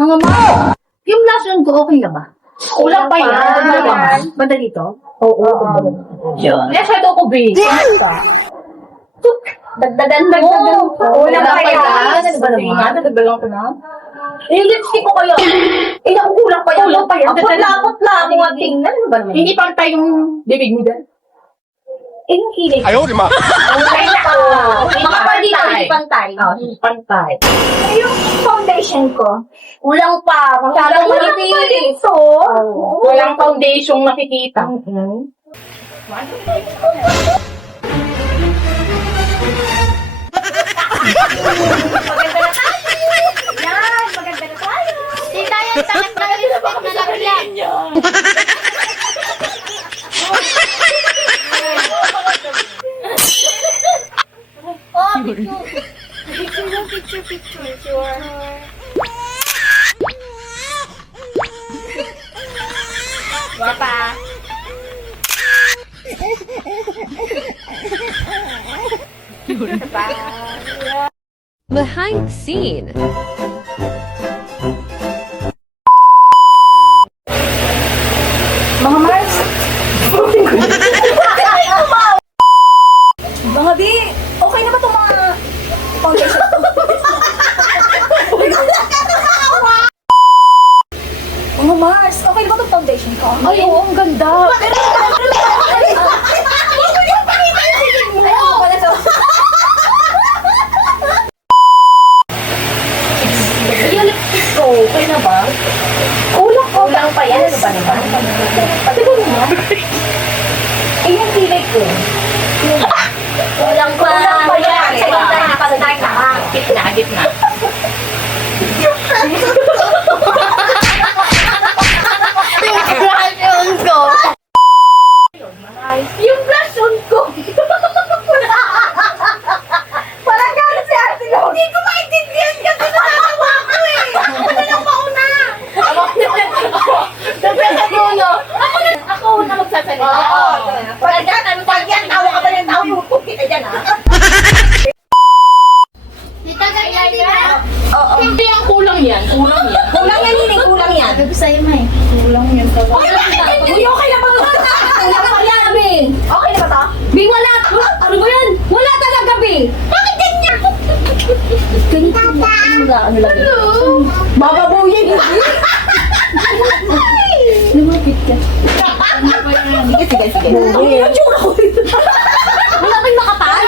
Mga ma, yung last one ko, okay na ba? Kulang pa yan. Banda dito? Oo. Yun. Masyado ko busy. Dagdagan mo. Kulang pa yan. Ano ba naman? Nadagdagan ko na. Eh, lipstick ko kayo. Eh, naku, kulang pa yan. Kulang pa yan. Putla mo nga tingnan. Ano ba naman? Hindi pantay yung bibig mo dyan. Eh, yung kilig. 哎呦我的妈！ Pantay na ko. Mga pa dito, hindi pantay. Pantay. Yung foundation ko, kulang pa. Masyadong manipis. Walang foundation nakikita. Yan, maganda na tayo. Di tayo tangan na lipstick na lang yan. Oh, picture. Picture. Sure. Papa. Behind the scene. Mga Mars. Mga B, okay na ba itong mga foundation to? Mga Mars, okay na ba itong foundation ko? Ay, oo, ang ganda. Yung lipstick ko, okay na ba? Kulang pa yan. Ano ba naman? Pati ko naman. Eh, yung kilay ko. Kulang pa. Kulang pa yan. Pantay ka. Gitna. Yung blush on ko. Parang gano'n si Ate Lo. Hindi ko maintindihan kasi nakakawa ko eh. Ako na lang mauna. Ako na magsasalita. Pag yan, tawa ka ba ng tao, yung hukom kita dyan ha? Dito ganyan din na. Hindi ang kulang yan. Kulang yan. Kulang yan. Sabi sa'yo, May. Kulang yan. Uy, okay na ba? Kulang pa yan, Bi. Okay na ba to? Bi, wala. Ano ba yan? Wala talaga, Bi. Bakit ganyan? Ganito ba? Ano lang? Bababuyin mo. Lumapit ka. Sige. Yung tsura ko. Wala kang makapal.